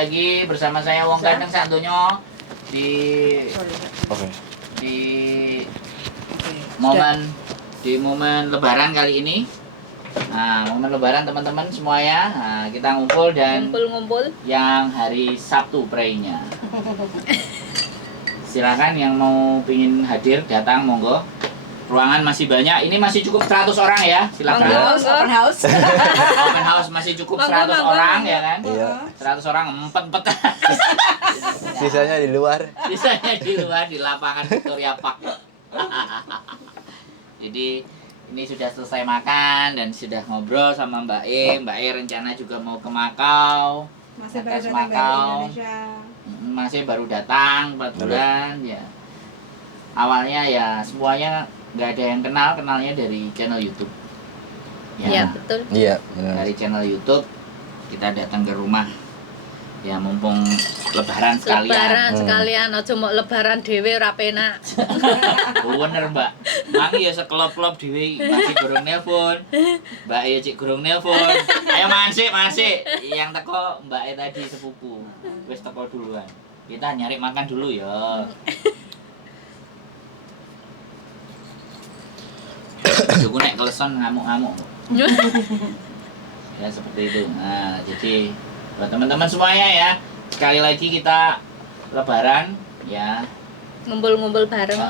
lagi bersama saya Wong Ganteng Santonyo di momen Lebaran kali ini. Nah, momen Lebaran teman-teman semuanya, nah, kita ngumpul dan ngumpul yang hari Sabtu praynya. Silakan yang mau pingin hadir datang monggo. Ruangan masih banyak. Ini masih cukup 100 orang ya. Silakan. Open house. Open house masih cukup 100 orang ya kan? Iya. 100 orang empet-empet. Sisanya di luar. Sisanya di luar di lapangan Victoria Park. Jadi ini sudah selesai makan dan sudah ngobrol sama Mbak E. Mbak E rencana juga mau ke Makau. Masih Tes baru datang dari Makau. Indonesia. Masih baru datang 4 bulan ya. Awalnya ya semuanya nggak ada yang kenalnya dari channel YouTube. Iya, betul. Iya, benar. Dari channel YouTube kita datang ke rumah. Ya mumpung lebaran sekalian. Lebaran sekalian, aja mau lebaran dhewe ora penak. Bener, Mbak. Mangi ya sekelop-kelop dhewe masih gurung nelpon. Mbak E cik gurung nelpon. Ayo masih. Yang teko Mbak E tadi sepupu. Wis teko duluan. Kita nyari makan dulu ya. Aku nek keleson ngamuk-ngamuk. Ya seperti itu. Nah, jadi buat teman-teman semuanya ya, sekali lagi kita lebaran ya. Ngumpul-ngumpul bareng.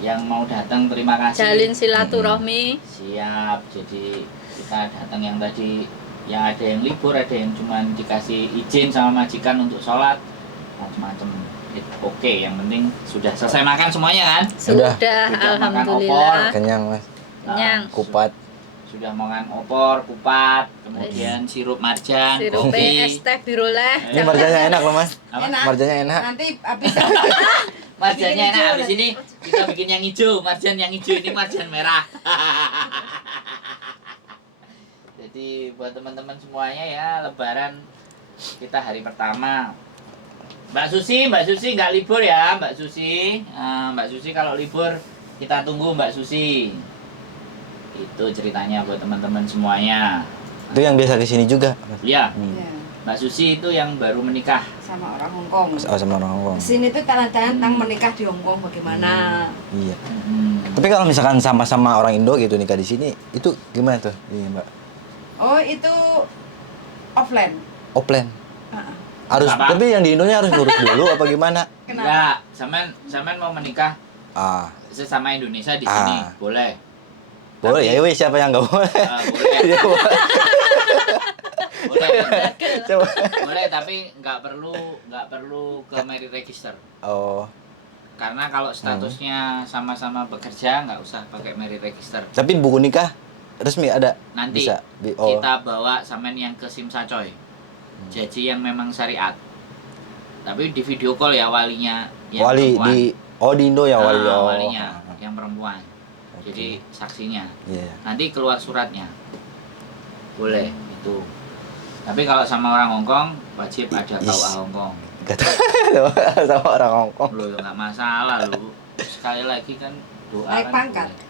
Yang mau datang terima kasih. Jalin silaturahmi. Siap. Jadi kita datang yang tadi yang ada yang libur, ada yang cuma dikasih izin sama majikan untuk sholat, macam-macam. Oke, yang penting sudah selesai makan semuanya kan? Sudah, Sudah makan alhamdulillah. Kenyang, Mas. Kenyang. Kupat. Sudah makan opor, kupat, kemudian sirup marjan, Sirup kopi. es teh biroleh. Ini marjannya enak loh, Mas. Apa? Enak. Marjannya enak. Nanti habis Marjannya Bikin enak. hijau Habis ini kita bikin yang hijau, marjan yang hijau ini marjan merah. Jadi buat teman-teman semuanya ya, lebaran kita hari pertama. Mbak Susi nggak libur ya, Mbak Susi. Mbak Susi kalau libur kita tunggu Mbak Susi. Itu ceritanya buat teman-teman semuanya. Itu yang biasa kesini juga. Iya, ya, Mbak Susi itu yang baru menikah. sama orang Hongkong. Oh, sama orang Hongkong. Sini tuh tentang menikah di Hongkong bagaimana? Iya. Tapi kalau misalkan sama-sama orang Indo gitu nikah di sini, itu gimana tuh? Iya, Mbak. Oh, itu offline. Offline. Heeh. Harus, Apa? tapi yang di Indonya harus ngurus dulu apa gimana? Enggak, sampean mau menikah Ah, sesama Indonesia di sini, boleh. boleh ya, weh, siapa yang nggak boleh? Boleh. Iya, boleh. Boleh. Coba. Boleh, tapi nggak perlu ke marriage register. Oh, Karena kalau statusnya sama-sama bekerja nggak usah pakai marriage register. tapi buku nikah resmi ada? Nanti Bisa. kita bawa sampean yang ke Simsa Coy. Jadi yang memang syariat. Tapi di video call ya walinya yang Wali perempuan. di Indo ya wali. Oh. Walinya yang perempuan. Jadi saksinya. Iya. Nanti keluar suratnya. Boleh itu. Tapi kalau sama orang Hongkong wajib ada KUA Hongkong. Gak tahu sama orang Hongkong. Loh ya nggak masalah lu. Sekali lagi kan doa Naik kan pangkat. boleh.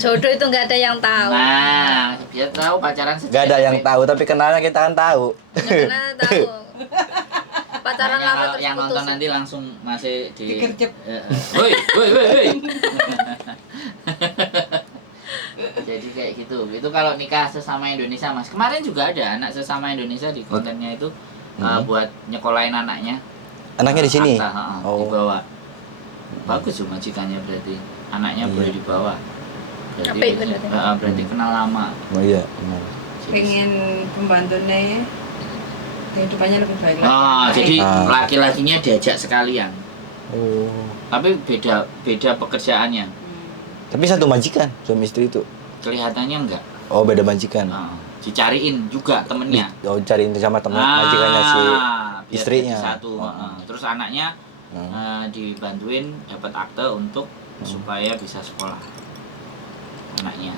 Jodoh itu nggak ada yang tahu. Nah, biar tahu pacaran sejak Gak ada yang SMP. tahu, tapi kenalnya kita kan tahu. Karena tahu. Pacaran Makanya lama kalau terus yang putus. nonton nanti langsung masih di Digercep. Woi. Jadi kayak gitu. Itu kalau nikah sesama Indonesia, Mas. Kemarin juga ada anak sesama Indonesia di kontennya itu buat nyekolahin anaknya. Anaknya di sini. Akta, Oh. dibawa. Bagus tuh majikannya berarti. Anaknya Iya. boleh dibawa. Apik bener. Berarti kenal lama. Oh iya, benar. Pengen pembantunya kehidupannya lebih baik lagi. Jadi Ah. laki-lakinya diajak sekalian. Oh. Tapi beda pekerjaannya. Tapi satu majikan, suami istri itu. Kelihatannya enggak. Oh, beda majikan. Dicariin juga temennya. Oh, cariin sama teman majikannya si biar istrinya. jadi satu. Oh. Terus anaknya dibantuin dapat akte untuk supaya bisa sekolah. Anaknya.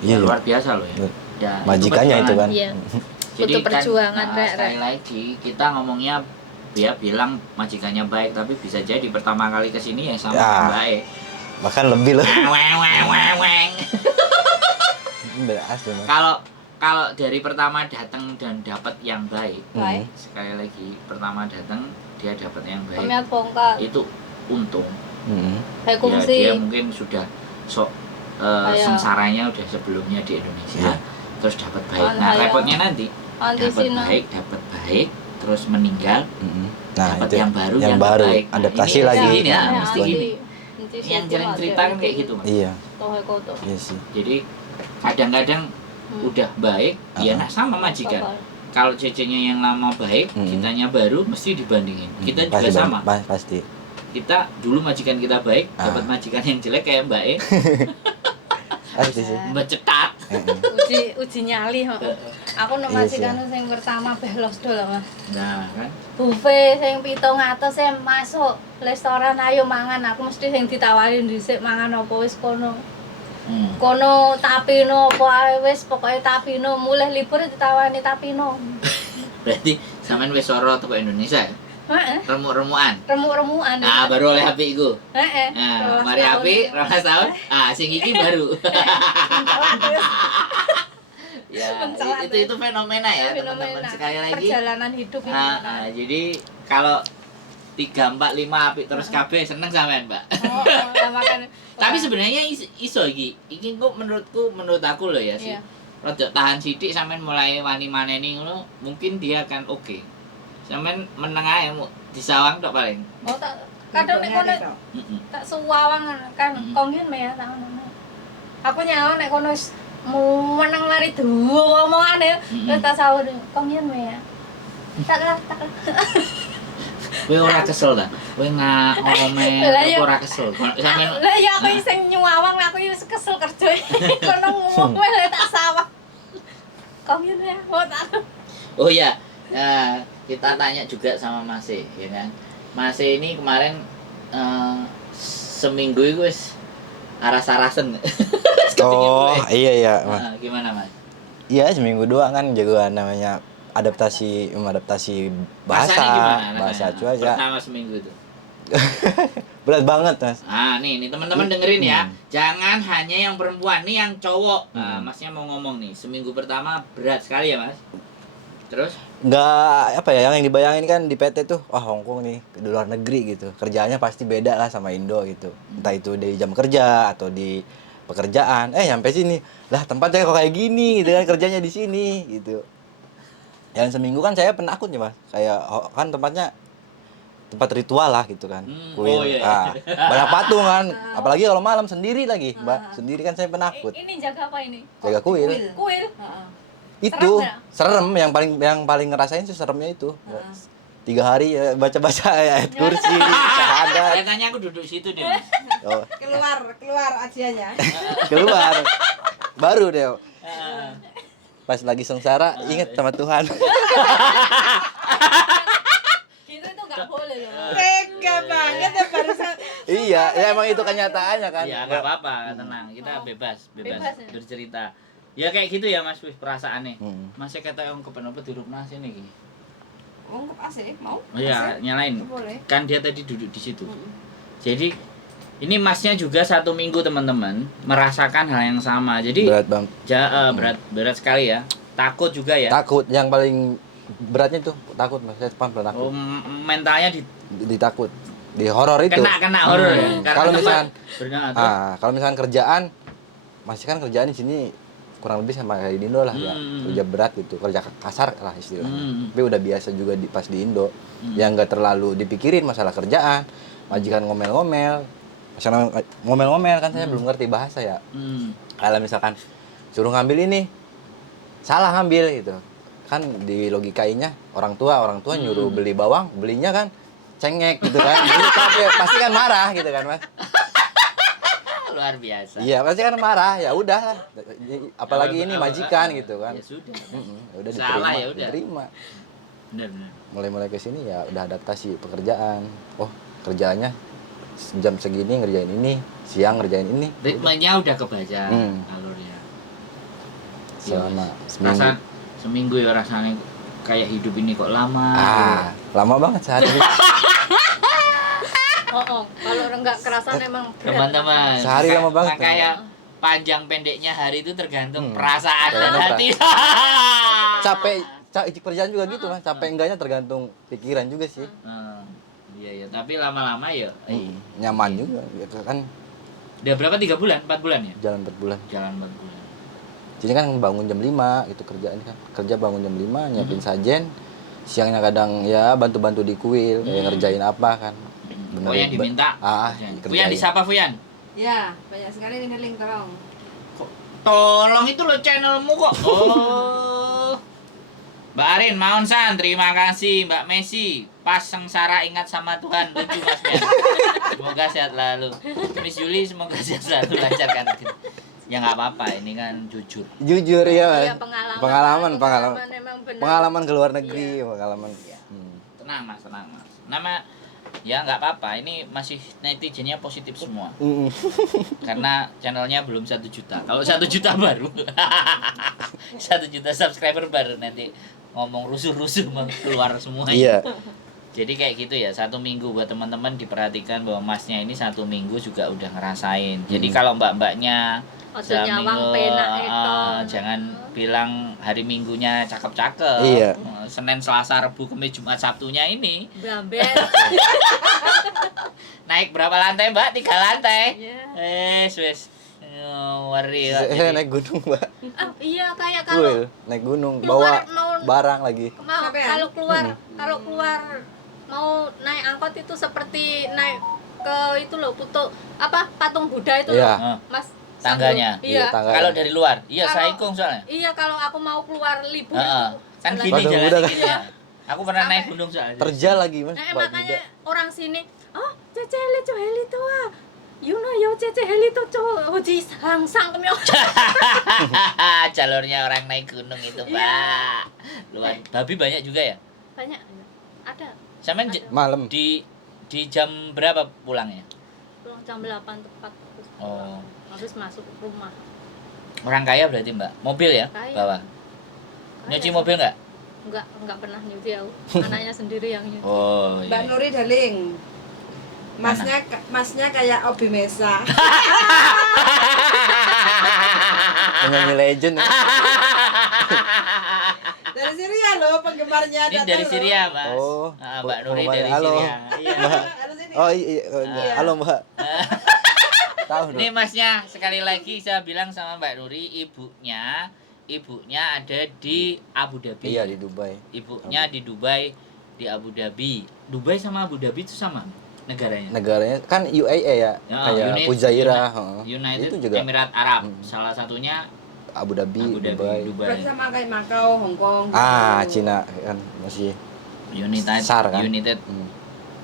Iya, Luar biasa loh ya. Iya. Ya, Majikannya itu kan. Iya. Jadi Butuh perjuangan, kan, Rek, sekali lagi kita ngomongnya dia bilang majikannya baik, tapi bisa jadi pertama kali kesini yang sama Ya. baik. Bahkan lebih loh. Weng. Beda asli, Mas. Kalau kalau dari pertama datang dan dapat yang baik, Baik. sekali lagi pertama datang dia dapat yang baik, Kami bongkar. itu untung. Kayak Ya, kungsi. dia mungkin sudah Kayak- sengsaranya udah sebelumnya di Indonesia, Iya. terus dapat baik. Nah, Kayak- repotnya nanti Anti dapat baik, terus meninggal, Nah, dapat itu yang baru, yang yang baru, terbaik. Nah, adaptasi ini lagi. gini ya, Nah, mesti itu. gini. Yang jalan cerita kan kayak gitu, Mas. Iya, Tohe koto. iya sih. Jadi kadang-kadang udah baik, ya nah sama majikan. Kalau cecenya yang lama baik, kitanya baru, mesti dibandingin. Kita juga Pasti, sama. Pasti. Kita dulu majikan kita baik, Ah. dapat majikan yang jelek kayak Mbak E, Pasti sih. Mbak cetak. Uji nyali kok. Aku nek Iya masih sih. kan sing pertama belos dol Mas. Nah, kan. Buffet sing 700 e masuk restoran ayo mangan, aku mesti sing ditawari dhisik mangan apa wis kono. Kono tapino apa ae wis pokoke tapino, mulai libur ditawani tapino. Berarti sampean wis ora teko Indonesia ya? Heeh. Remuk-remukan. Remuk-remukan. Ah, baru oleh HP iku. Heeh. Nah, mari HP 12 tahun. Ah, sing iki baru. Ya, Mencelat, itu fenomena ya, teman-teman. fenomena. Sekali lagi. Perjalanan hidup ini. Jadi kalau 3, 4, 5 apik terus kabeh seneng sampean, Mbak. Oh, ya makan. Tapi sebenarnya iso iki. Iki kok menurut aku loh ya sih. Iya. Rada tahan sithik sampean mulai wani maneni ngono, mungkin dia akan oke. Sampean meneng ae disawang tok paling. Oh, tak kadang nek kono Heeh. tak suwawang kan kongin me ya tak ngono. Aku nyawa nek kono wis meneng lari duwe omongane terus tak sahur kongin me ya. Tak. Kowe ora kesel ta? Kowe ngomel Lah, iya. ora kesel. Sampean Lah ya aku sing nyuwawang aku wis kesel kerja. Kono ngomong le tak sawang. Kongin me. Oh tak. Oh iya. Nah, kita tanya juga sama Mas E, ya kan. Mas E ini kemarin seminggu itu wis aras-arasen. Oh, iya, Mas. Nah, gimana, Mas? Iya, seminggu doang kan jagoan namanya adaptasi bahasa, Rasanya gimana? bahasa Rasanya? cuaca. Pertama seminggu itu. Berat banget, Mas. Ah, nih teman-teman dengerin ya. Jangan hanya yang perempuan, nih yang cowok. Nah, Masnya mau ngomong nih, seminggu pertama berat sekali ya, Mas. Terus? Nggak apa ya, yang dibayangin kan di PT tuh, wah Hongkong nih di luar negeri gitu. Kerjaannya pasti beda lah sama Indo gitu. Entah itu di jam kerja atau di pekerjaan. Nyampe sini, lah tempatnya kok kayak gini gitu kan, kerjanya di sini gitu. Yang seminggu kan saya penakut nih, Mas. Kayak kan tempatnya tempat ritual lah gitu kan. Kuil. Oh, iya. Banyak patung kan. Apalagi kalau malam sendiri lagi, Mbak. Sendiri kan saya penakut. Ini jaga apa ini? Jaga kuil. Kuil. Itu Serem serem yang paling ngerasain sih seremnya itu. 3 hari ya, baca-baca ayat kursi, syahadat. Kayaknya aku duduk situ deh, Mas. Oh, Keluar ajiannya. keluar. Baru deh. Pas lagi sengsara inget sama Tuhan. Gitu itu nggak boleh loh. Tega banget ya barusan. Iya, ya emang itu kenyataannya kan. Ya nggak apa-apa, tenang. Kita bebas Bebas, ya. bercerita. Ya kayak gitu ya Mas, wis perasaannya. Hmm. Masih kata yang kepenapa di rumah sini iki. Mau ke AC, mau? Oh iya, nyalain. Boleh. Kan dia tadi duduk di situ. Jadi ini Masnya juga 1 minggu teman-teman merasakan hal yang sama. Jadi Berat banget. berat sekali ya. Takut juga ya. Takut, yang paling beratnya tuh takut, Mas. Saya pernah Oh, takut. mentalnya Ditakut. Di horor itu. kena horor ya. Karena Kalau tempat misalkan berenang, kalau kerjaan masih kan kerjaan di sini kurang lebih sama kayak di Indo lah ya. Kerja berat gitu, kerja kasar lah istilahnya. Tapi udah biasa juga pas di Indo. Yang nggak terlalu dipikirin masalah kerjaan, majikan ngomel-ngomel. Masalah ngomel-ngomel kan saya belum ngerti bahasa ya. Kalau misalkan suruh ngambil ini, salah ngambil gitu. Kan di logikainya orang tua nyuruh beli bawang, belinya kan cengek gitu kan. Jadi capek, pasti kan marah gitu kan, Mas. luar biasa. Iya, pasti kan marah. Ya udah. Apalagi ini majikan gitu kan. Ya sudah. Ya udah Salah, diterima, ya udah. diterima. Benar. Mulai ke sini ya udah adaptasi pekerjaan. Oh, kerjaannya jam segini ngerjain ini, siang ngerjain ini. Ritmenya udah kebaca alurnya. Selama Rasa seminggu. seminggu ya rasanya kayak hidup ini kok lama. Lama banget sehari. Oh, kalau enggak kerasan emang berat. Teman-teman. Sehari lama banget. Kayak panjang pendeknya hari itu tergantung perasaan dan Tergantung hati. capek kerjaan juga gitu Mas, capek enggaknya tergantung pikiran juga sih. Iya, tapi lama-lama ya Nyaman juga gitu kan. udah berapa 3 bulan 4 bulan ya Jalan 4 bulan. jalan 4 bulan. Jadi kan bangun jam 5 gitu kerjaan kan. Kerja bangun jam 5 nyiapin sajen. Siangnya kadang ya bantu-bantu di kuil, kayak ngerjain apa kan. Fuyan diminta. Fuyan disapa Fuyan. Ya, banyak sekali ini link tolong. Tolong itu lo channelmu kok. Oh. Mbak Arin, Maun San, terima kasih. Mbak Messi, pas sengsara ingat sama Tuhan. Lucu Mas Mian. Semoga sehat lalu. Miss Yuli, semoga sehat selalu, lancarkan. Ya nggak apa-apa, ini kan jujur. Jujur ya Mas. Iya, Pengalaman emang bener. pengalaman ke luar negeri, pengalaman. Tenang Mas. Nama ya nggak apa-apa, ini masih netizennya positif semua. Karena channelnya belum 1 juta. Kalau 1 juta baru 1 juta subscriber baru nanti ngomong rusuh-rusuh keluar semua. Iya. Jadi kayak gitu ya, 1 minggu buat teman-teman diperhatikan bahwa masnya ini 1 minggu juga udah ngerasain. Jadi kalau mbak-mbaknya Ojo nyawang penak itu. jangan bilang hari Minggunya cakep-cakep. Iya. Senin, Selasa, Rabu, Kamis, Jumat, Sabtunya ini Blamben. naik berapa lantai Mbak? 3 lantai. Iya. Wes. Worry. Saya naik gunung, Mbak. Iya kayak kalau Naik gunung, keluar bawa barang lagi. kalau keluar mau naik angkot itu seperti naik ke itu loh patung Buddha itu Iya. loh Mas Tangganya. Sandro. Iya. Tangganya. Kalau dari luar, iya Kalau- saikung soalnya. Iya kalau aku mau keluar libur Kan jalan- gini Patung jalan Buddha kan? dikitnya. Aku pernah Sampai- naik gunung soalnya. Terjal lagi, Mas. Nah, Pak makanya Buddha. orang sini, oh, Cece Heli itu ah. You know yo Cece Heli itu hoji sang kemyo. Jalurnya orang naik gunung itu, Mbak. Luar babi banyak juga ya? Banyak. Ada. Sampai Malam. di jam berapa pulangnya? Pulang jam 8 tepat. Terus Oh. habis masuk rumah. Orang kaya berarti, Mbak. Mobil ya? Kaya. Bawa. Nyuci mobil nggak? Enggak pernah nyuci aku. Anaknya sendiri yang nyuci. Oh, Mbak iya. Nuri darling. Masnya kayak Obi Mesa. Penyanyi legend. Ya. Dari Syria loh penggemarnya Ini datang dari loh. Syria, Mas. Oh, Mbak Nuri penggemar. dari Halo. Syria. Iya. Harus ini. Oh iya. Iya. Halo, Mbak. Tahu Ini dong. Masnya sekali lagi saya bilang sama Mbak Nuri, ibunya ada di Abu Dhabi. Iya di Dubai. Ibunya di Dubai, di Abu Dhabi. Dubai sama Abu Dhabi itu sama negaranya. Negaranya kan UAE ya, kayak Fujairah. United Itu juga Emirat Arab. Salah satunya Abu Dhabi, Abu Dhabi, Dubai. Berarti sama kayak Makau, Hong Kong. Ah, gitu. Cina kan masih United SAR kan? United Hmm.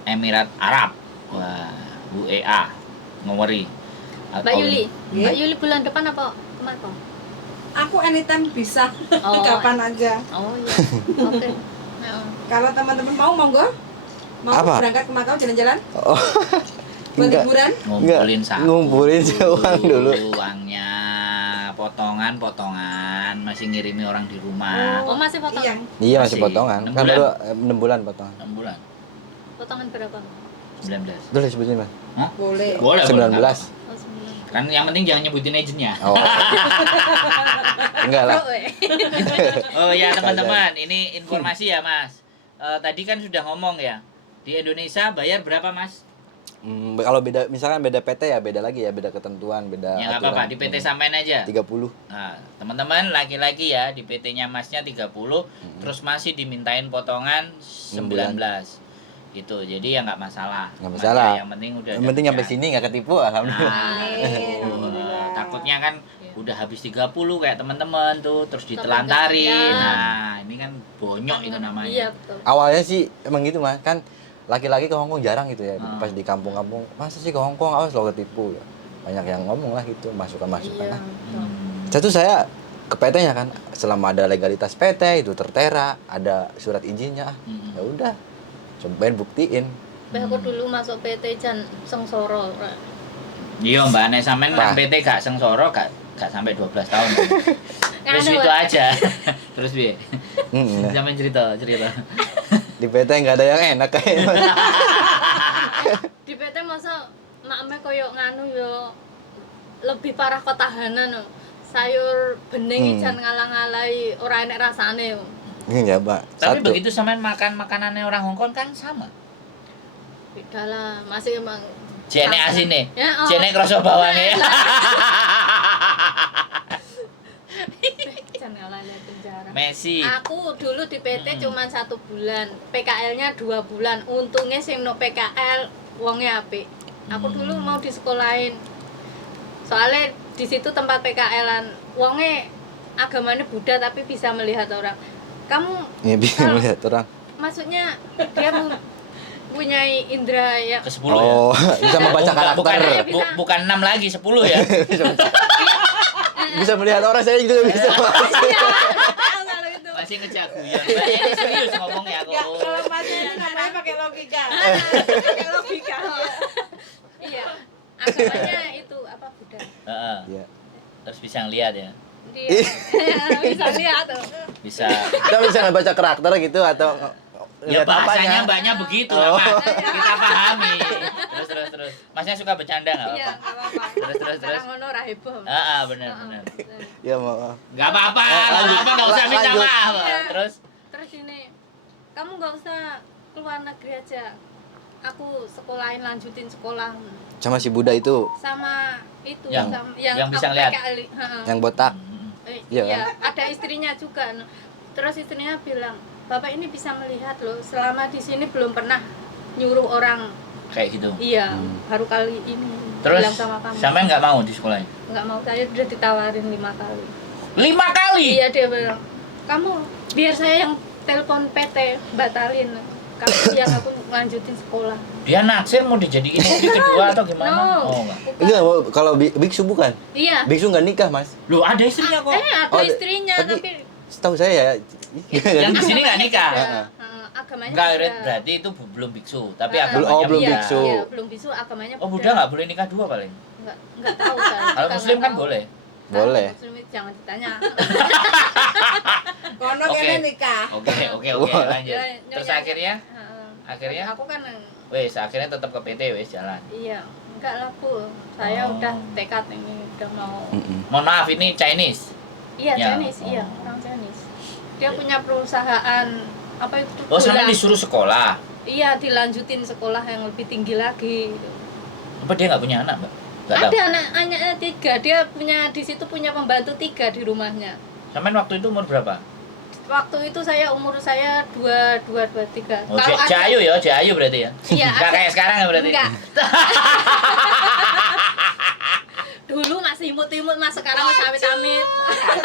Emirat Arab. Wah, UEA. Ngeri. Mbak Yuli, Iya. Mbak Yuli bulan depan apa kemana? Aku anytime bisa. Oh. Kapan aja. Oh iya. Oke. Kalau teman-teman mau monggo. Mau Apa? berangkat ke Makau jalan-jalan? Oh. Buat Enggak. liburan? Ngumpulin saku. Ngumpulin uang dulu. Uangnya potongan masih ngirimi orang di rumah. Oh, masih potong. Iya. Iya masih Masih. potongan. 6 Kan bulan. baru 6 bulan potongan. 6 bulan. Potongan berapa? 19. Boleh sebutin, Mas. Hah? Boleh. Boleh. 19. Oh, 9. Kan yang penting jangan nyebutin agentnya. Oh. Enggak lah. Oh ya teman-teman, ini informasi ya Mas. Tadi kan sudah ngomong ya. Di Indonesia bayar berapa Mas? Kalau beda misalkan beda PT ya beda lagi ya, beda ketentuan, beda Ya nggak apa-apa, di PT samain aja. 30. Nah, teman-teman laki-laki ya di PT-nya Masnya 30, terus masih dimintain potongan 19. Gitu. Jadi ya nggak masalah. Nggak masalah. Yang penting udah Yang penting sampai sini nggak ketipu alhamdulillah. Amin. Alhamdulillah. Takutnya kan udah habis 30 kayak teman-teman tuh terus Sampai ditelantarin. enggak, ya. Nah, ini kan bonyok itu namanya. Iya, betul. Awalnya sih emang gitu, Mas. Kan laki-laki ke Hongkong jarang gitu ya. Ah. Pas di kampung-kampung, masa sih ke Hongkong awas lo ketipu ya. Banyak yang ngomong lah gitu, masukan-masukan Iya. lah. betul. Saya ke PT-nya kan, selama ada legalitas PT itu tertera, ada surat izinnya, ya udah, cobain buktiin. Tapi aku dulu masuk PT Jan Sengsoro. Iya Mbak Ane sampean nang Bah. PT gak sengsoro gak sampai 12 tahun. Terus Anu, itu Pak. aja. Terus piye? Nah, Sampean cerita. di PT nggak ada yang enak kayaknya. Di PT masa makme koyo nganu yo lebih parah ketahanan no. Sayur bening jan ngalang-alai ora enek rasane. Iya, Mbak. Tapi Satu. begitu sampean makan makanannya orang Hongkong kan sama. Beda lah, masih emang Jene asine. Ya, oh. Jene kroso bawange. jan ngalang-alai penjara. Messi. Aku dulu di PT cuma 1 bulan, PKL-nya 2 bulan. Untungnya sing no PKL wonge apik. Aku dulu mau disekolahin. Soalnya di situ tempat PKL-an, wonge agamanya Buddha tapi bisa melihat orang. Kamu Iya, bisa kalau- melihat orang. maksudnya dia mempunyai indera yang Ke-10 ya. Oh, bisa membaca Bukan, karakter. bukan 6 lagi, 10 ya. Bisa melihat orang, saya juga bisa. Mas. kalau itu. Masih ngejagoyan. Mbak, ini serius ngomong ya Ya, kok. kalau masih ini namanya pakai logika. Pakai logika. Iya. Agamanya itu apa Buddha. Heeh. Iya. Terus bisa ngeliat ya. Dia bisa lihat tuh. Bisa. Kita bisa baca karakter gitu atau Ya lihat bahasanya apanya. mbaknya begitu Oh. lah, Mas. Kita pahami. Terus. Masnya suka bercanda enggak Iya, apa-apa? enggak apa-apa. Terus. Sekarang ngono ora heboh. Heeh, benar. Ya, maaf. Enggak apa-apa, Lanjut. enggak usah minta Lanjut. maaf. Iya. Terus Terus ini, kamu nggak usah keluar negeri aja. Aku sekolahin lanjutin sekolah Sama si Buddha itu sama itu Yang- sama, yang bisa aku lihat? PKL, heeh. yang botak. Iya. Iya, ada istrinya juga. Terus istrinya bilang, "Bapak ini bisa melihat loh. Selama di sini belum pernah nyuruh orang." kayak gitu. Iya, baru kali ini Terus bilang sama kamu. sampean enggak mau di sekolah? Nggak mau, saya udah ditawarin 5 kali. 5 kali. Iya, dia bilang, "Kamu biar saya yang telepon PT batalin. Kamu yang aku lanjutin sekolah." Dia naksir mau dijadiin istri kedua atau gimana? No. Oh, enggak. Bukan. Enggak, kalau biksu bukan. Iya. Biksu nggak nikah, Mas. Loh, ada istrinya kok. Ada Oh, istrinya tapi Setahu saya ya. Yang di sini nggak nikah. beda. Agamanya Enggak, beda. berarti itu belum biksu, tapi Ah, agamanya oh, belum beda. biksu. Iya, belum biksu, agamanya Oh, Buddha nggak boleh nikah 2 paling. Enggak tahu saya. Kalau juga muslim nggak kan tahu. boleh. Kalau Boleh. Muslim itu jangan ditanya. Kono Oke. kene nikah. Oke, Wah. lanjut. Ya, Terus nyonya- akhirnya Heeh. Akhirnya? Aku kan akhirnya tetap ke PT wes jalan. iya, enggak lah Bu. Saya Oh. udah tekad ini udah mau. Mohon maaf, ini Chinese. Iya, Ya. Chinese, iya, Oh. orang Chinese. Dia punya perusahaan apa itu? Oh, sama gula. disuruh sekolah. Iya, dilanjutin sekolah yang lebih tinggi lagi. Gitu. Apa dia nggak punya anak, Mbak? Nggak tahu. Ada anaknya 3, dia punya di situ punya pembantu 3 di rumahnya. Sampean waktu itu umur berapa? Waktu itu umur saya 23. Oh, Jayu ya, Jayu berarti ya. Iya, Nggak ada- kayak sekarang ya berarti. Enggak. Dulu masih imut-imut, Mas, sekarang wis amit-amit.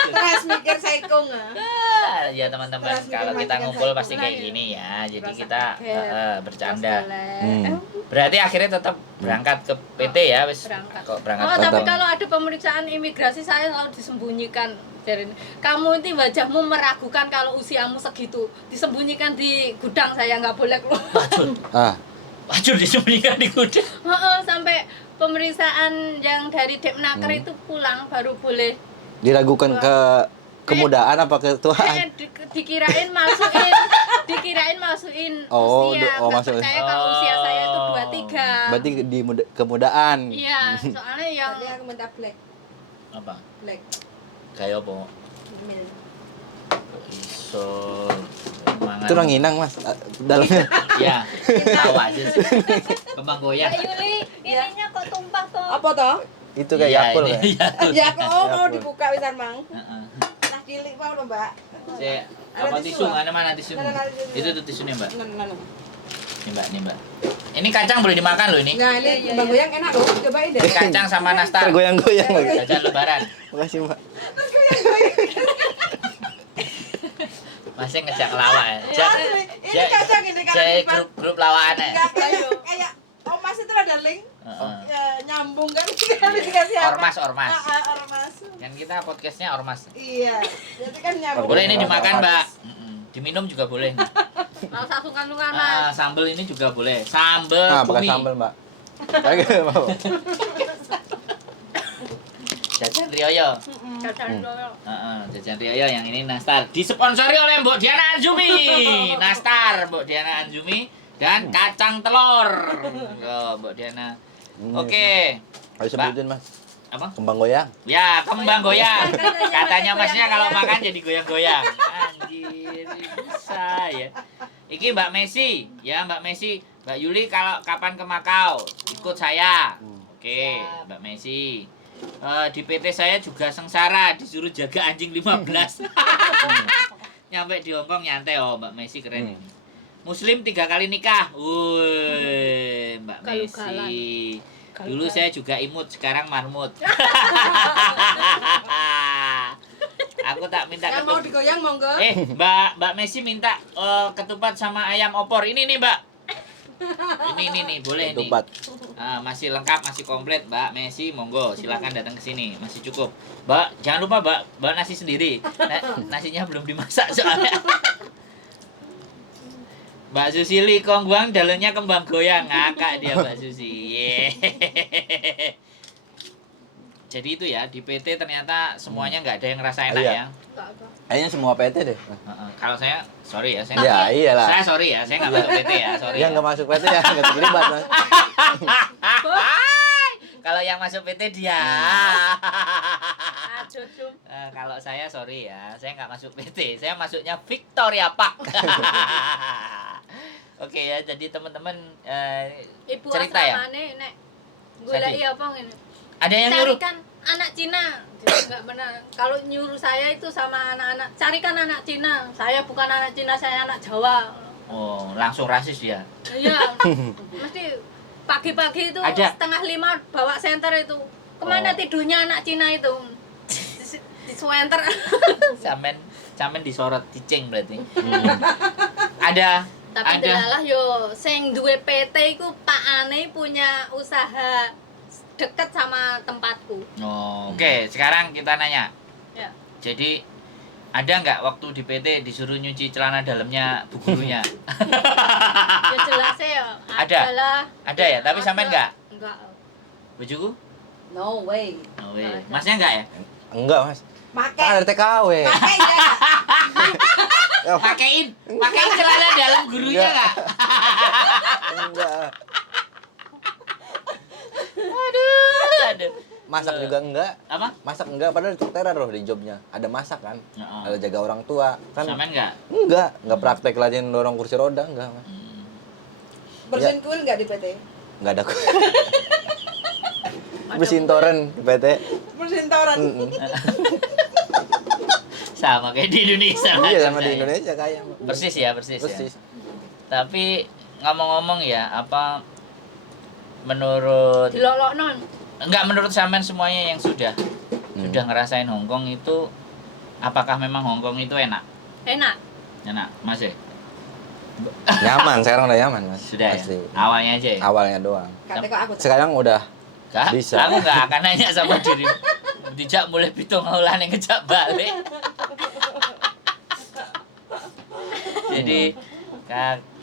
Stres mikir saikung. Ah, ya teman-teman, Terus kalau mikir kita matikan ngumpul saya. pasti kayak gini ya. Jadi Rasa kita kaget. bercanda. Hmm. Berarti akhirnya tetap berangkat ke PT ya, wis. Berangkat. Kok berangkat? Oh, ke- tapi Tetap. kalau ada pemeriksaan imigrasi saya selalu disembunyikan. Jadi, kamu ini wajahmu meragukan kalau usiamu segitu. Disembunyikan di gudang, saya nggak boleh keluar. Wajur, Ah, wajur disembunyikan di gudang. Heeh, sampai pemeriksaan yang dari Depnaker itu pulang baru boleh. diragukan ke kemudaan apa ketuaan? Dikirain masukin Oh, usia. oh, Nggak masuk. percaya kalau usia saya itu Oh. 23. Berarti di kemudaan. Iya, soalnya yang Tadi aku minta black. Apa? Black. Kayak apa? Milk. Iso mangan. Itu ranginang, Mas. Dalamnya. Ya, tahu aja sih. Kembang goyang. Mbak Yuli, ininya kok tumpah toh? Apa toh? Itu kayak Iya, Yakul ini kan? Yakult. Ya aku mau Yakult. dibuka wisan mang. Heeh. Nah cilik mau lho, Mbak. Saya Ada apa tisu, tisu? ah? Mana tisu? Ada tisu. Itu tuh tisunya, Mbak. Nah. Nih, Mbak. Ini kacang boleh dimakan loh ini. Nah, ini kembang goyang enak loh. Cobain deh. Ini kacang sama nastar. Tergoyang-goyang lagi. Jajan lebaran. Makasih, Mbak. Masih ngejak lawak ya. Jak, Ini kacang ini kalau Saya dipan- grup lawakan ya. Nggak, kayak Omas itu ada link Heeh. nyambung kan sekali dikasih apa? Ormas. Ormas. Kan kita podcastnya ormas. Iya. Jadi kan nyambung. Boleh ini dimakan, Mbak. Diminum juga boleh. Mau sungkan-sungkan, Mas. Sambel ini juga boleh. Sambel Ah, pakai cumi. sambal, Mbak. Saya nggak mau. Jajan Rioyo. Jajan dulu. Jajan Rioyo yang ini nastar. Disponsori oleh Mbok Diana Anjumi. Nastar Mbok Diana Anjumi dan kacang telur. Yo, Mbok Diana. Oke. Ayo sebutin, Mas. Apa? Kembang goyang. Ya, kembang goyang. Katanya Katanya masih masnya kalau goyang-goyang. makan jadi goyang-goyang. Anjir, bisa ya. Iki Mbak Messi, ya Mbak Messi. Mbak Yuli kalau kapan ke Makau, ikut saya. Oke, Siap. Mbak Messi. Di PT saya juga sengsara, disuruh jaga anjing 15. Nyampe di Hongkong nyantai, oh Mbak Messi keren ini. Muslim 3 kali nikah. Wuih, Mbak Galugalan. Messi. Galugalan. Dulu saya juga imut, sekarang marmut. Aku tak minta Yang mau ketupat. digoyang monggo. Mbak Messi minta ketupat sama ayam opor. Ini nih, Mbak. Ini nih, boleh nih. Ketupat. Masih lengkap, masih komplit, Mbak Messi. Monggo, silakan datang ke sini. Masih cukup. Mbak, jangan lupa, Mbak, bawa nasi sendiri. Nasinya belum dimasak soalnya. Mbak Susili Kongguang dalamnya kembang goyang, ngakak dia Mbak Susi. Yeay. Jadi itu ya, di PT ternyata semuanya nggak ada yang ngerasa enak Iya. ya. Enggak. Kayaknya semua PT deh. Kalau saya, sorry ya, saya Ya, iyalah. saya sorry ya, saya nggak masuk PT ya, sorry. Yang Ya. nggak masuk PT ya nggak terlibat, Mas. Kalau yang masuk PT dia. Aduh, Cum. Kalau saya sorry ya, saya nggak masuk PT, saya masuknya Victoria Park. Oke ya, jadi teman-teman Ibu cerita ya. asramane nek goleki apa ngene. Ada yang nyuruh. Carikan anak Cina. Enggak benar. Kalau nyuruh saya itu sama anak-anak, carikan anak Cina. Saya bukan anak Cina, saya anak Jawa. Oh, langsung rasis dia. Iya. Mesti pagi-pagi itu Ada. 4:30 bawa senter itu. Kemana Oh. tidurnya anak Cina itu? Di senter. Sampean disorot cicing berarti. Ada Tapi delalah yo sing duwe PT iku pakane punya usaha deket sama tempatku. Oh, oke, sekarang kita nanya. Ya. Jadi ada nggak waktu di PT disuruh nyuci celana dalamnya bu gurunya? Ya jelas ya. Ada? Adalah. Ada ya, tapi sampean nggak? Enggak. Bujuku? No way. Oh, iya. Masnya nggak ya? Enggak, Mas. Make. Kan ada TKW. Pakai ya. Ya, Pakein celana dalam gurunya Nggak. nggak? enggak. Aduh. Masak juga enggak. Apa? Masak enggak, padahal tertera loh di jobnya. Ada masak kan? Heeh. Ada jaga orang tua. Kan Sampean nggak? enggak praktek latihan dorong kursi roda, enggak, Mas. Bersihin kuil nggak di PT? Enggak ada. Bersihin toren di PT. Bersihin toren. Mm-mm. Sama kayak di Indonesia. Iya, lah sama di saya. Indonesia kayak. Persis ya, persis. Persis. Ya. Tapi ngomong-ngomong ya, apa menurut Diloloknon. enggak menurut sampean semuanya yang sudah ngerasain Hongkong itu, apakah memang Hongkong itu enak? Enak. Enak, Mas ya? Nyaman, sekarang udah nyaman, Mas. Sudah Pasti. ya? Awalnya aja ya? Awalnya doang. Kata kok aku. Sekarang udah Kak, bisa. aku nggak akan nanya sama diri. Dijak mulai pitung ulah yang ngejak balik. Jadi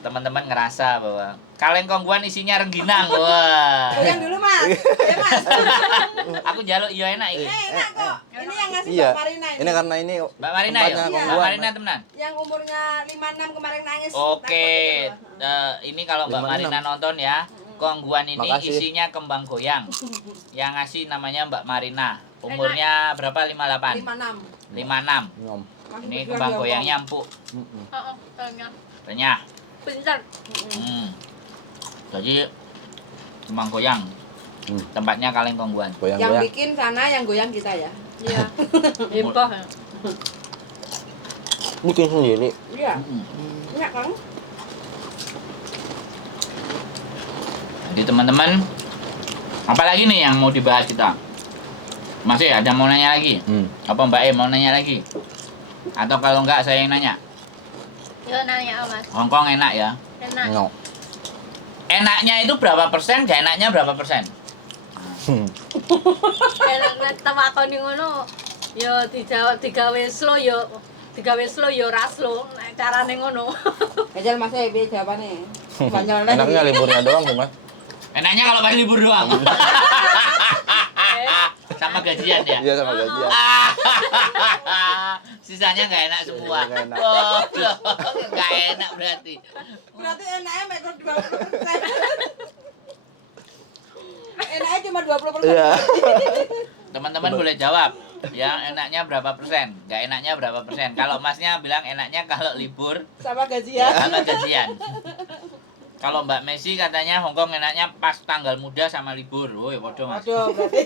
teman-teman ngerasa bahwa kaleng kongguan isinya rengginang. Wah. Goyang dulu mas. Ya mas. Aku jaluk iya enak ini. Enak kok. Ini yang ngasih Iya. Mbak Marina ini. Ini karena ini Mbak Marina ya? tempatnya Mbak kongguan, Marina Mas. temenan. Yang umurnya 56 kemarin nangis. Oke, takut gitu loh. ini kalau Mbak 56. Marina nonton ya, kongguan ini Makasih. isinya kembang goyang. Yang ngasih namanya Mbak Marina. Umurnya berapa? 58. 56. 56. Nyom. Masih Ini berjuang kembang di goyangnya empuk, Mm-mm. Heeh, tanya. renyah. Pintar. Jadi kembang goyang. Tempatnya kaleng kongguan. Hongkong. Yang Goyang-goyang. bikin sana, yang goyang kita ya. Iya. Heboh. Ya. Bikin sendiri. Iya. Enak kan? Jadi teman-teman, apalagi nih yang mau dibahas kita? Masih ada mau nanya lagi? Apa Mbak E mau nanya lagi? Atau kalau enggak saya yang nanya? Ya nanya Mas. Hongkong enak ya? Enak. No. Enaknya itu berapa persen? Gak enaknya berapa persen? Enak nek takoni ngono. Ya dijawab digawe slow yo ra slow. Nek carane ngono. Ejal mas piye jawabane? Banyak Enaknya liburnya doang tuh, Mas. Enaknya kalau pas libur doang. Sama gajian ya? Iya sama gajian. Sisanya nggak enak semua. Nggak enak. Oh, nggak enak berarti. Berarti enaknya mek 20%. Enaknya cuma 20%. Iya. Teman-teman boleh jawab. Yang enaknya berapa persen? Nggak enaknya berapa persen? Kalau masnya bilang enaknya kalau libur Sama gajian. sama gajian. Kalau Mbak Messi katanya Hongkong enaknya pas tanggal muda sama libur. Woi, waduh Mas. Waduh, berarti.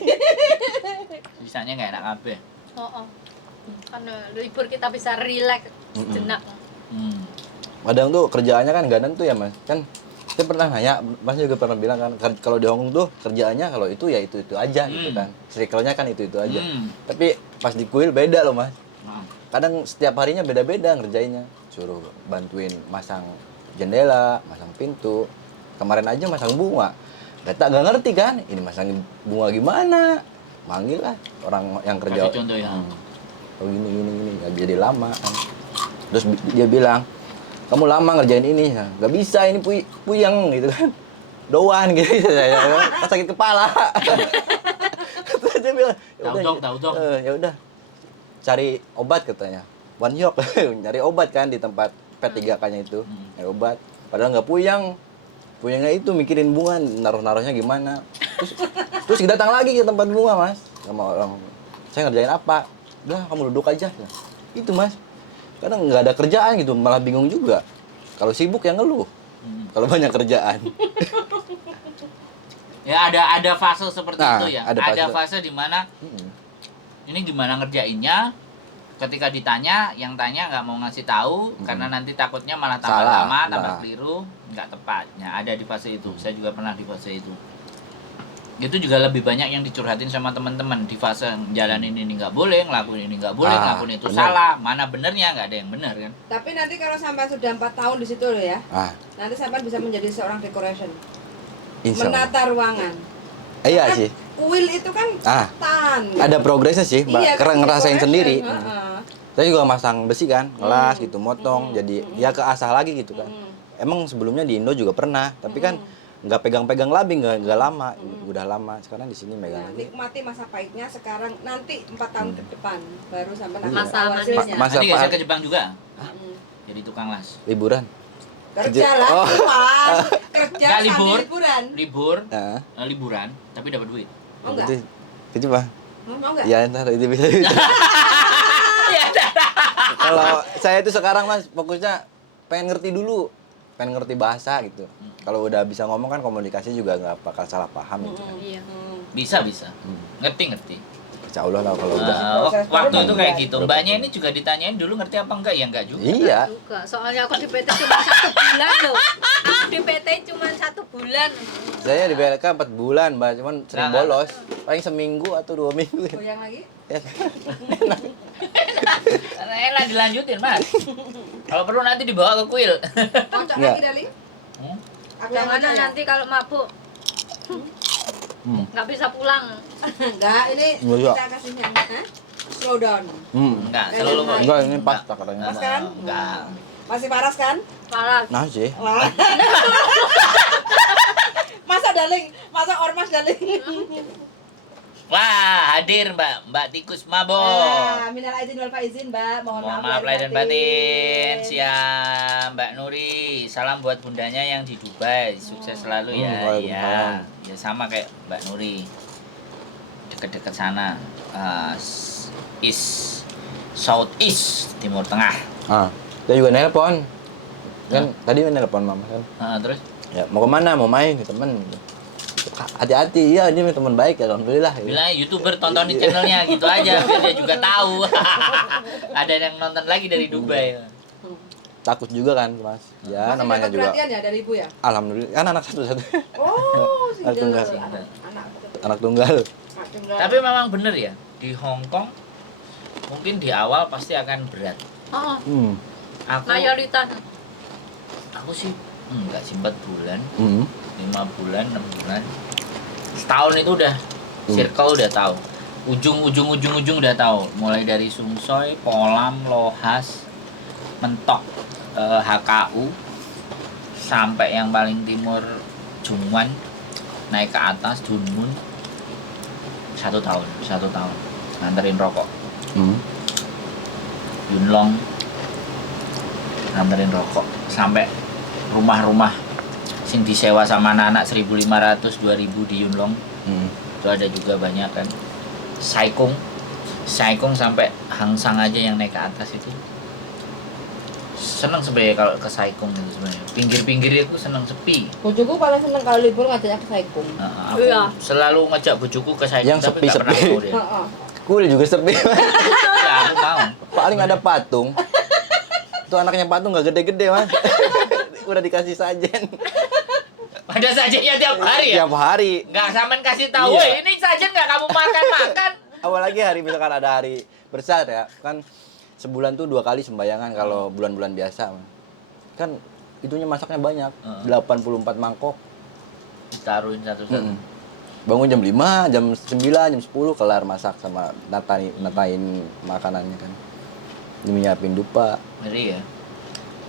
Sisanya nggak enak kabeh. Oh, karena libur kita bisa relax sejenak. Kadang tuh kerjaannya kan nggak nentu ya mas. Kan saya pernah nanya, mas juga pernah bilang kan kalau di Hongkong tuh kerjaannya kalau itu ya itu aja gitu kan. Circle-nya kan itu aja. Tapi pas di kuil beda loh mas. Kadang setiap harinya beda-beda ngerjainnya. Suruh bantuin masang jendela, masang pintu. Kemarin aja masang bunga. Nggak ngerti kan, ini masang bunga gimana? Manggil lah orang yang kerja. Kasih contoh ya. Oh gini, nggak jadi lama kan. Terus dia bilang, kamu lama ngerjain ini, nggak bisa ini puyeng gitu kan, doan gitu, sakit kepala. Terus dia bilang, Tahu dong. Ya udah, cari obat katanya, one yok, nyari obat kan di tempat P3K-nya itu, nyari obat. Padahal nggak puyengnya itu mikirin bunga, naruhnya gimana. Terus kita datang lagi ke tempat bunga mas, sama orang, saya ngerjain apa? Udah kamu duduk aja, itu mas. Kadang nggak ada kerjaan gitu, malah bingung juga. Kalau sibuk ya ngeluh, kalau banyak kerjaan. Ya ada fase seperti itu ya. ada fase di mana ini gimana ngerjainnya. Ketika ditanya, yang tanya nggak mau ngasih tahu karena nanti takutnya malah tambah Salah, lama, tambah keliru, nggak tepatnya. Ada di fase itu. Saya juga pernah di fase itu. Itu juga lebih banyak yang dicurhatin sama teman-teman di fase jalanin ini nggak boleh, ngelakuin ini nggak boleh, ngelakuin itu bener. salah. Mana benernya, nggak ada yang benar kan? Tapi nanti kalau sampai sudah 4 tahun di situ loh ya, Ah, nanti sampai bisa menjadi seorang decoration, insya Allah. menata ruangan. Iya Kan sih. Kuil itu kan tan. Ada progresnya sih, mbak. Iya, Karena kan ngerasain decoration, sendiri. heeh. Saya juga masang besi kan, ngelas gitu, motong, jadi ya keasah lagi gitu kan. Emang sebelumnya di Indo juga pernah, tapi kan nggak pegang-pegang labing, nggak lama, udah lama. Sekarang di sini megang Nah, lagi. nikmati masa pahitnya sekarang, nanti 4 tahun ke depan baru sampai nanti Masa tahu manisnya. hasilnya. Masa Nanti nggak apa? saya ke Jepang juga, Mm. jadi tukang las. Liburan. Kerja lah, Oh. Mas. Kerja Nggak sambil libur. liburan. Libur, Nah, liburan, tapi dapat duit. Mau nggak? Ke Jepang. Mau nggak? Ya ntar itu bisa. Kalau saya itu sekarang mas fokusnya pengen ngerti dulu, pengen ngerti bahasa gitu. Kalau udah bisa ngomong kan komunikasi juga nggak bakal salah paham gitu. Iya. Bisa. Ngerti. Insya Allah lah kalau udah. Proses Waktu baru itu kayak membuat. gitu. Mbaknya ini juga ditanyain dulu ngerti apa enggak? Ya enggak juga. Iya. Juga. Soalnya aku di PT cuma 1 bulan loh. Aku di PT cuma 1 bulan. Saya di BLK 4 bulan mbak, cuman sering Nah, bolos. Paling seminggu atau 2 minggu. Goyang lagi? Ya. Enak dilanjutin mas. Kalau perlu nanti dibawa ke kuil. Kocok Nggak. lagi, Dali? Hmm? Aku yang Jangan aja ya? nanti kalau mabuk nggak bisa pulang. Enggak, ini Nggak. kita kasihnya. Hah? Slow down. Enggak, selalu kok. Enggak, ini pas takarannya. Pas kan? Enggak. Masih paras kan? Parah. Nah sih. Wah. Masa Daling? Masa ormas Daling? Wah, hadir Mbak Tikus Mabok. Nah, minal aizin wal faizin, Mbak. Mohon Mohon maaf lahir dan batin. Siap Mbak Nuri. Salam buat bundanya yang di Dubai. Sukses selalu ya. Waalaikumsalam. Ya sama kayak Mbak Nuri. Deket-deket sana. South East, Timur Tengah. Ah, saya juga nelpon. Kan tadi nelpon mama kan. Terus Ya, mau kemana? Mau main ke temen. Hati-hati, iya dia teman baik ya, alhamdulillah. bilang YouTuber tontonin channelnya gitu aja biar dia juga tahu. Ada yang nonton lagi dari Dubai. Takut juga kan, Mas. Ya, Masih namanya dapat juga. perhatian ya dari ibu ya? Alhamdulillah, kan anak satu-satu. Oh, Anak tunggal. Anak Anak tunggal. tunggal. Tapi memang bener ya, di Hong Kong mungkin di awal pasti akan berat. Oh, Aku mayoritas. sih enggak sih 4 bulan, Hmm. 5 bulan, 6 bulan. Setahun itu udah circle udah tahu. Ujung udah tahu. Mulai dari Sumsoi, Polam, Lohas, Mentok, HKU sampai yang paling timur Jungwan, naik ke atas Dunmun. 1 tahun nganterin rokok. Yunlong nganterin rokok sampai rumah-rumah sing disewa sama anak-anak 1.500 2.000 di Yunlong. Itu ada juga banyak kan. Saikung sampai Hangsang aja yang naik ke atas itu. Seneng sebenarnya kalau ke Saikung itu sebenarnya. Pinggir-pinggir itu seneng sepi. Bojoku paling seneng kalau libur ngajaknya ke Saikung. Aku Iya. selalu ngajak bojoku ke Saikung Yang tapi nggak pernah sepi-sepi. mau dia. Heeh. Kuil juga sepi. Ya, aku mau. Paling ada patung. Tuh anaknya patung nggak gede-gede mas. Udah dikasih sajen. Ada sajennya tiap hari ya? Tiap hari. Nggak sampean kasih tahu, Iya. ini sajen nggak kamu makan. Apalagi hari misalkan ada hari besar ya kan, sebulan tuh 2 kali sembayangan kalau bulan-bulan biasa Mas. Kan itunya masaknya banyak, 84 mangkok. Ditaruhin satu-satu. Bangun jam 5, jam 9, jam 10 kelar masak sama natain makanannya kan. Nyiapin dupa. Ngeri ya?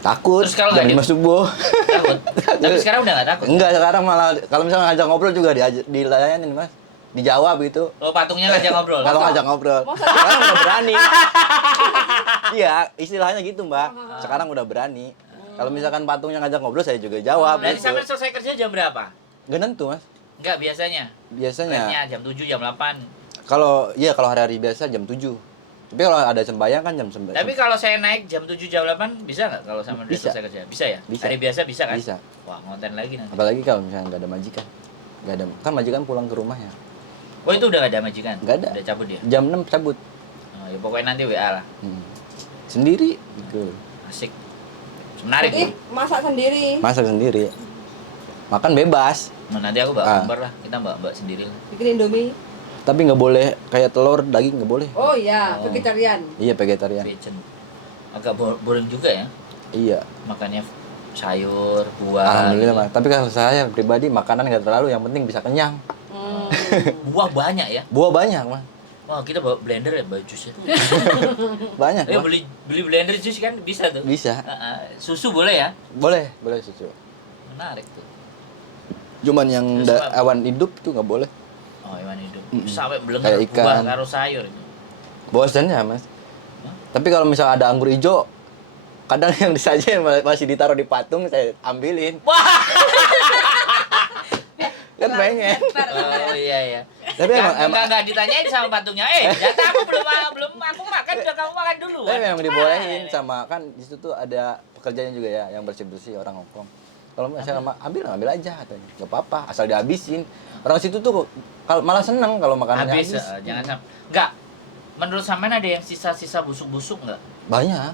Takut Terus kalau jam nggak 5 subuh. Takut. Tapi sekarang udah nggak takut. Enggak, sekarang malah kalau misalnya ngajak ngobrol juga dilayanin Mas. Dijawab gitu. Oh, patungnya ngajak ngobrol. Kalau ngajak ngobrol. Sekarang udah berani. Iya, istilahnya gitu, Mbak. Sekarang udah berani. Kalau misalkan patungnya ngajak ngobrol, saya juga jawab. Dari gitu. sampai selesai kerja jam berapa? Nggak nentu, Mas. Enggak, biasanya. Biasanya. Jam 7, jam 8. Kalau hari-hari biasa jam 7. Tapi kalau ada sembahyang kan jam 9. Tapi kalau saya naik jam 7, jam 8, bisa nggak kalau sama dia Bisa. selesai kerja? Bisa ya? Bisa. Hari biasa bisa kan? Bisa. Wah, ngonten lagi nanti. Apalagi kalau misalnya nggak ada majikan. Nggak ada. Kan majikan pulang ke rumah ya. Oh, itu udah nggak ada majikan? Nggak ada. Udah cabut dia? Jam 6 cabut. Oh, ya pokoknya nanti WA lah. Sendiri gitu. Asik. Menarik. Jadi masak sendiri. Masak sendiri. Makan bebas. Nah, nanti aku bawa gambar lah. Kita mbak sendiri lah. Bikin Indomie. Tapi nggak boleh kayak telur, daging nggak boleh. Oh iya, Oh. vegetarian. Iya, vegetarian. Vegan. Agak boring juga ya. Iya. Makannya sayur, buah. Alhamdulillah, gitu. Mas. Tapi kalau saya pribadi makanan nggak terlalu, yang penting bisa kenyang. Buah banyak ya. Buah banyak, Mas. Wah, kita bawa blender ya, bawa jus ya. Banyak, Mas. beli blender jus kan bisa tuh. Bisa. Susu boleh ya? Boleh susu. Menarik tuh. Cuman yang Terus apa? awan hidup tuh nggak boleh. Oh, hewan hidup. Sampai belum Kayak buah ikan. karo sayur. Bosannya, Mas. Hah? Tapi kalau misalnya ada anggur hijau, kadang yang disajikan masih ditaruh di patung, saya ambilin. Wah. Kan pengen. Oh iya. Tapi emang Enggak ditanyain sama patungnya. Jatah aku belum aku makan, udah kamu makan dulu. tapi memang dibolehin sama, kan di situ tuh ada pekerjanya juga ya, yang bersih-bersih orang Hongkong. Kalau misalnya ambil aja katanya. Enggak apa-apa, asal dihabisin. Orang situ tuh malah seneng kalau makanannya Habis, habis. jangan sampai. Enggak. Menurut sampean ada yang sisa-sisa busuk-busuk enggak? Banyak.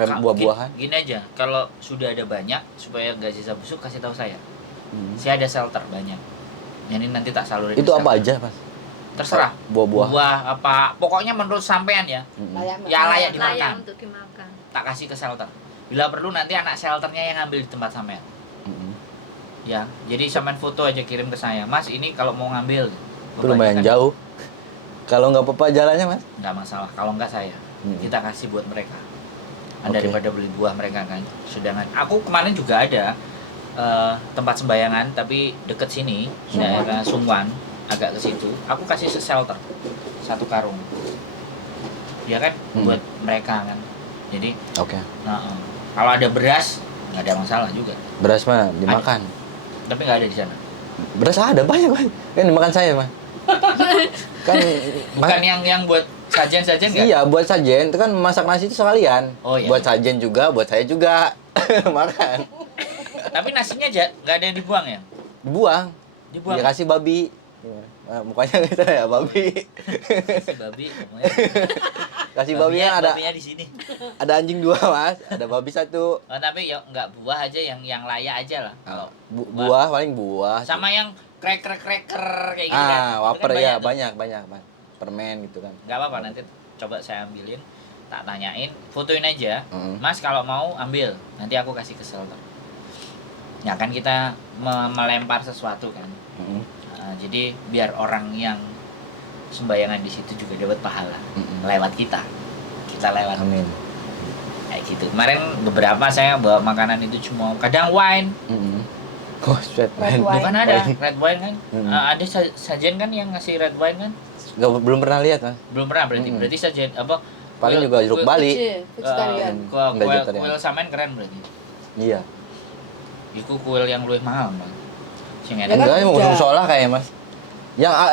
Kayak buah-buahan. Gini aja, kalau sudah ada banyak supaya nggak sisa busuk kasih tahu saya. Saya ada shelter banyak. Ini nanti tak salurin. Itu ke apa shelter. aja, Mas? Terserah. Buah-buah. Buah apa? Pokoknya menurut sampean ya. Layak Ya layak dimakan. Layak untuk dimakan. Tak kasih ke shelter. Bila perlu nanti anak shelternya yang ngambil di tempat sampean. Ya, jadi sampean foto aja kirim ke saya. Mas, ini kalau mau ngambil. Itu lumayan jauh. Kalau nggak apa-apa jalannya, Mas? Nggak masalah. Kalau nggak saya, kita kasih buat mereka. Oke. Daripada beli buah mereka kan. Sedangkan aku kemarin juga ada tempat sembayangan tapi deket sini, daerah Sungwan, agak ke situ. Aku kasih shelter 1 karung. Ya kan, buat mereka kan. Jadi, Oke. kalau ada beras nggak ada masalah juga. Beras mah dimakan. Tapi nggak ada di sana. Beras ada banyak, Mas. Kan dimakan saya, Mas. Kan Bukan yang buat sajian-sajian nggak? Iya, buat sajen. Itu kan masak nasi itu sekalian. Oh, iya. Buat sajen juga, buat saya juga. Makan. Tapi nasinya aja nggak ada yang dibuang ya? Dibuang. Dibuang. Dikasih babi. Mukanya gitu ya, babi. Si babi, pokoknya. Kasih babi kan ada babinya di sini. ada anjing 2, Mas. Ada babi 1. Oh, tapi ya nggak buah aja yang layak aja lah. Kalau Buah paling buah. sama yang cracker kayak gitu kan. Wafer Itu kan ya, tuh. banyak, Mas. Permen gitu kan. Nggak apa-apa, nanti coba saya ambilin, tak tanyain, fotoin aja. Mm. Mas kalau mau ambil, nanti aku kasih ke shelter. Ya kan kita melempar sesuatu kan. Jadi biar orang yang sembayangan di situ juga dapat pahala lewat kita lewat. Amin. Kayak gitu. Kemarin beberapa saya bawa makanan itu cuma kadang wine. Oh, sweet Red man. wine. Bukan ada red wine kan? Mm. Ada sajian kan yang ngasih red wine kan? Belum pernah lihat, Mas. Belum pernah berarti. Mm. Berarti sajian apa? Paling juga jeruk Bali. Vegetarian. Vegetarian. Kuil sampean keren berarti. Iya. Iku kuil yang luwih mahal, Bang. Sing Ya enak. kan Enggak, mau udah. musola kayak, Mas.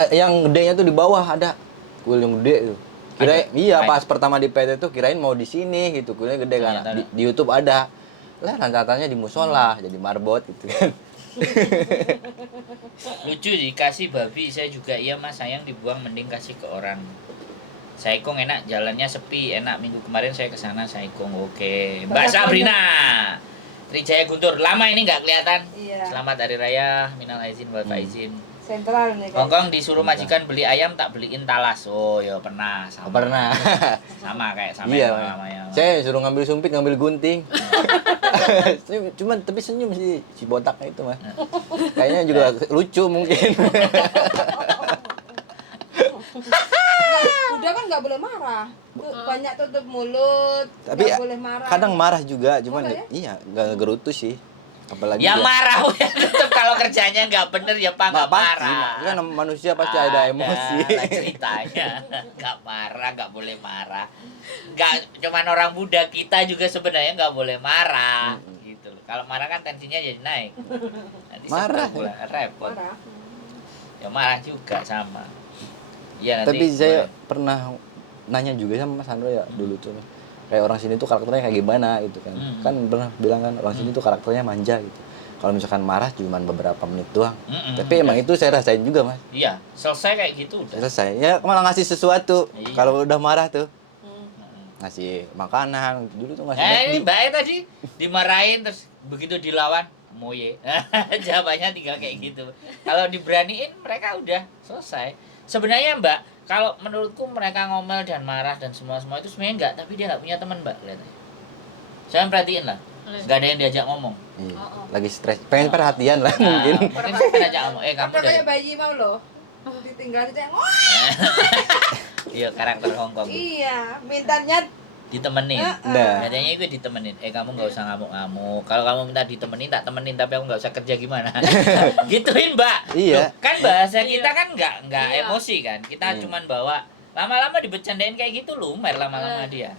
Yang gedenya tuh di bawah ada. kuil yang gede tuh. Kirain Ada? iya Ada. pas pertama di PT tuh kirain mau di sini gitu, kuilnya gede kan. Ternyata Di YouTube ada. Lah rencananya di musola jadi marbot gitu kan. Lucu dikasih babi saya juga iya mas, sayang dibuang mending kasih ke orang. Saikong enak, jalannya sepi, enak. Minggu kemarin saya kesana Saikong, oke. Mbak Sabrina, Trijaya Guntur, lama ini nggak kelihatan. Iya. Selamat Hari Raya, minal aizin wal faizin. Sentral nih Hongkong disuruh majikan beli ayam tak beliin talas. Oh ya pernah, sama. Pernah. Sama kayak sama Iya, yang Mas. namanya. Saya suruh ngambil sumpit, ngambil gunting. Cuman tapi senyum sih si botaknya itu, Mas. Kayaknya juga lucu mungkin. Udah kan nggak boleh marah. Tuh, banyak tutup mulut. Tapi nggak boleh marah. kadang marah juga, cuman Marah ya? iya nggak gerutu sih. Apalagi Ya dia- marah ya tetep kalau kerjanya nggak bener ya pak nggak pasti, marah. kan manusia pasti ada emosi. lah ceritanya nggak marah, nggak boleh marah. Nggak cuman orang muda, kita juga sebenarnya nggak boleh marah gitu loh. Kalau marah kan tensinya jadi naik. Nanti Marah, sebel pula, repot. Marah. Ya marah juga sama. Iya nanti. Tapi saya boleh. pernah nanya juga sama Mas Andro ya dulu tuh. Kayak orang sini tuh karakternya kayak gimana gitu kan. Kan pernah bilang kan orang sini tuh karakternya manja gitu. Kalau misalkan marah cuma beberapa menit doang. Tapi emang itu saya rasain juga, Mas. Iya selesai kayak gitu udah. Selesai. Ya malah ngasih sesuatu. Iya. Kalau udah marah tuh ngasih makanan. Dulu tuh ngasih Ini McD. Mbak tadi dimarahin terus begitu dilawan moye. Jawabannya tinggal kayak gitu. Kalau diberaniin mereka udah selesai. Sebenarnya Mbak, kalau menurutku mereka ngomel dan marah dan semua itu sebenarnya enggak, tapi dia nggak punya teman Mbak, lihat aja. Saya perhatiin lah, nggak ada yang diajak ngomong. Iya. Oh, oh. Lagi stres. Pengen perhatian lah mungkin. Mungkin saya pengen ajak ngomong, kamu Ada dari kayak bayi mau loh. Ditinggal ditengok. iya karakter Hongkong Iya, mintanya ditemenin. Nah. Biasanya itu ditemenin. Kamu nggak usah ngamuk-ngamuk. Kalau kamu minta ditemenin, tak temenin. Tapi aku nggak usah kerja gimana? Gituin Mbak. Iya. Loh, kan bahasa Iya. kita kan nggak Iya. emosi kan. Kita Hmm. cuman bawa. Lama-lama dibercandain kayak gitu lumer lama-lama dia.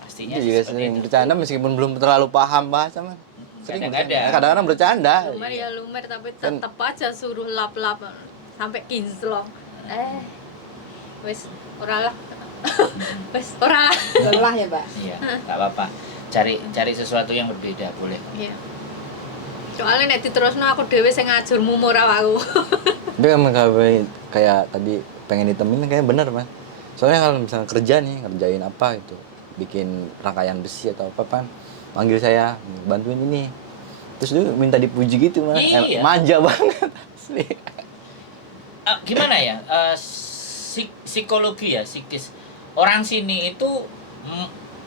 Pastinya Itu juga seperti sering itu. bercanda meskipun belum terlalu paham bahasa, Mas. Sering Kadang-kadang. bercanda. Kadang-kadang bercanda. Lumer ya lumer tapi Kan- tetep aja suruh lap-lap sampai kinclong. Wis ora lah. Wis ora lah. lelah ya, Mbak. Iya, nggak apa-apa. Cari sesuatu yang berbeda boleh. Iya. Soalnya nek diterusno aku dhewe sing ngajur mumur awakku. Tapi emang kayak tadi pengen ditemenin kayaknya bener, Mas. Soalnya kalau misalnya kerja nih, ngerjain apa itu, bikin rangkaian besi atau apa kan, panggil saya, bantuin ini. Terus dia minta dipuji gitu, Mas. Iya. Manja banget asli. Gimana ya? Psikologi ya, psikis. Orang sini itu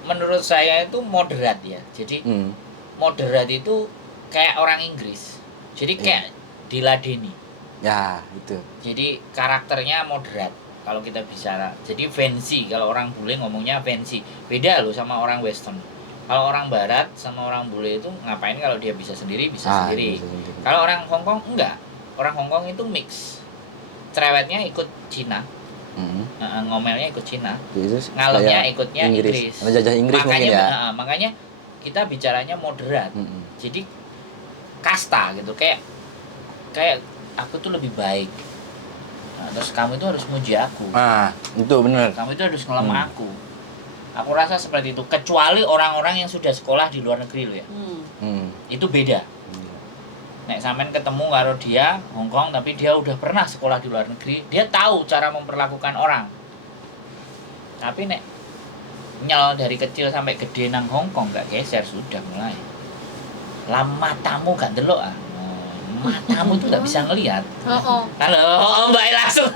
menurut saya itu moderat ya. Jadi Hmm. moderat itu kayak orang Inggris. Jadi kayak diladeni. Ya, itu. Jadi karakternya moderat kalau kita bicara. Jadi fancy, kalau orang bule ngomongnya fancy. Beda loh sama orang western. Kalau orang barat sama orang bule itu ngapain kalau dia bisa sendiri, bisa sendiri. bisa sendiri. Kalau orang Hongkong enggak. Orang Hongkong itu mix. Cerewetnya ikut Cina, Hmm. ngomelnya ikut Cina, Terus ngalemnya kayak ikutnya Inggris. Sama jajah Inggris makanya, mungkin ya. makanya kita bicaranya moderat. Hmm. Jadi kasta gitu, kayak aku tuh lebih baik. Nah, terus kamu itu harus muji aku. Ah, itu bener. Kamu itu harus ngelem aku. Aku rasa seperti itu. Kecuali orang-orang yang sudah sekolah di luar negeri loh ya. Hmm. Itu beda. Nek sampean ketemu karo dia Hongkong tapi dia udah pernah sekolah di luar negeri, dia tahu cara memperlakukan orang. Tapi nek nyel dari kecil sampai gede nang Hongkong gak geser sudah mulai. Lah matamu gak delok ah. Matamu tuh gak bisa ngelihat. Heeh. Halo, Mbak langsung.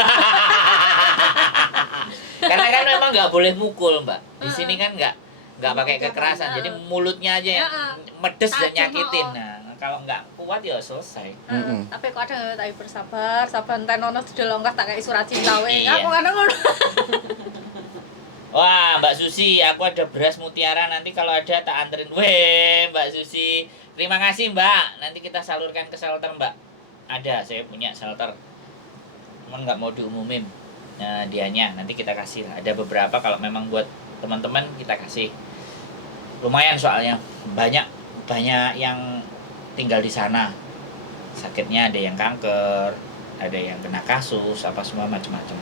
Karena kan memang nggak boleh mukul, Mbak. Di sini kan nggak pakai kekerasan, jadi mulutnya aja yang medes dan Tajam, nyakitin. Nah, kalau nggak kuat ya selesai. Tapi kadang tak bersabar, sabar enten ono didelongkah tak kayak surat cinta we. Iya. Aku kadang ngono. Wah, Mbak Susi, aku ada beras mutiara, nanti kalau ada tak anterin. Weh, Mbak Susi. Terima kasih, Mbak. Nanti kita salurkan ke shelter, Mbak. Ada, saya punya shelter. Cuman nggak mau diumumin. Nah, dianya nanti kita kasih lah. Ada beberapa kalau memang buat teman-teman kita kasih. Lumayan soalnya banyak yang tinggal di sana. Sakitnya ada yang kanker, ada yang kena kasus, apa semua macam-macam.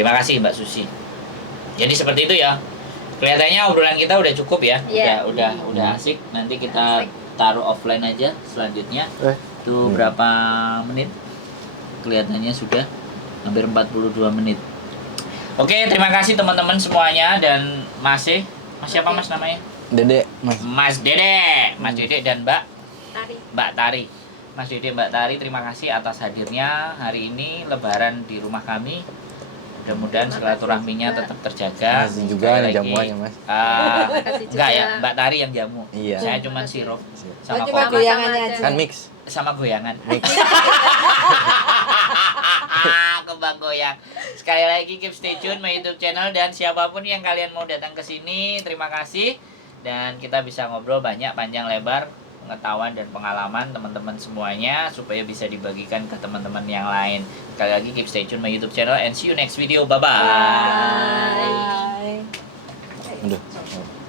Terima kasih Mbak Susi. Jadi seperti itu ya. Kelihatannya obrolan kita udah cukup ya. Iya. Udah asik. Nanti kita taruh offline aja selanjutnya. Itu berapa menit? Kelihatannya sudah hampir 42 menit. Oke, terima kasih teman-teman semuanya dan Mas siapa Mas namanya? Dede, Mas Dede, Mas Dede dan Tari. Mbak Tari. Mas Dede, Mbak Tari, terima kasih atas hadirnya hari ini lebaran di rumah kami. Mudah-mudahan silaturahminya tetap terjaga. Masih juga Sekali nih lagi, jamuannya, Mas. Makasih juga. Enggak ya, Mbak Tari yang jamu. Iya. Saya cuma sirup sama Cuma kopi goyangannya aja. Kan mix. sama goyangan. Mix. Kembang goyang. Sekali lagi keep stay tune my YouTube channel dan siapapun yang kalian mau datang ke sini, terima kasih dan kita bisa ngobrol banyak panjang lebar pengetahuan dan pengalaman teman-teman semuanya supaya bisa dibagikan ke teman-teman yang lain. Sekali lagi keep stay tune my YouTube channel and see you next video. Bye bye. Bye. Aduh.